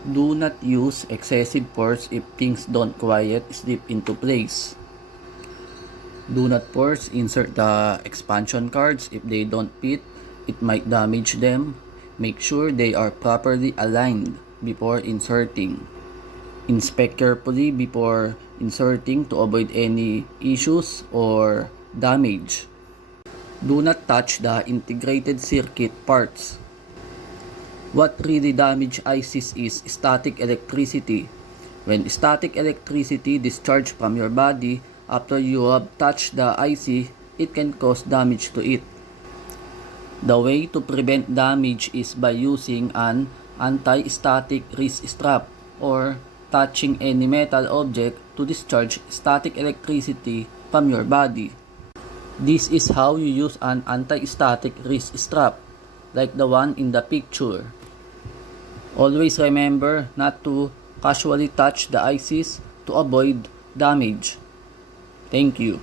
Do not use excessive force if things don't quite slip into place. Do not force insert the expansion cards if they don't fit. It might damage them. Make sure they are properly aligned before inserting. Inspect carefully before inserting to avoid any issues or damage. Do not touch the integrated circuit parts. What really damages ICs is static electricity. When static electricity discharges from your body after you have touched the IC, it can cause damage to it. The way to prevent damage is by using an anti-static wrist strap or touching any metal object to discharge static electricity from your body. This is how you use an anti-static wrist strap, like the one in the picture. Always remember not to casually touch the ICs to avoid damage. Thank you.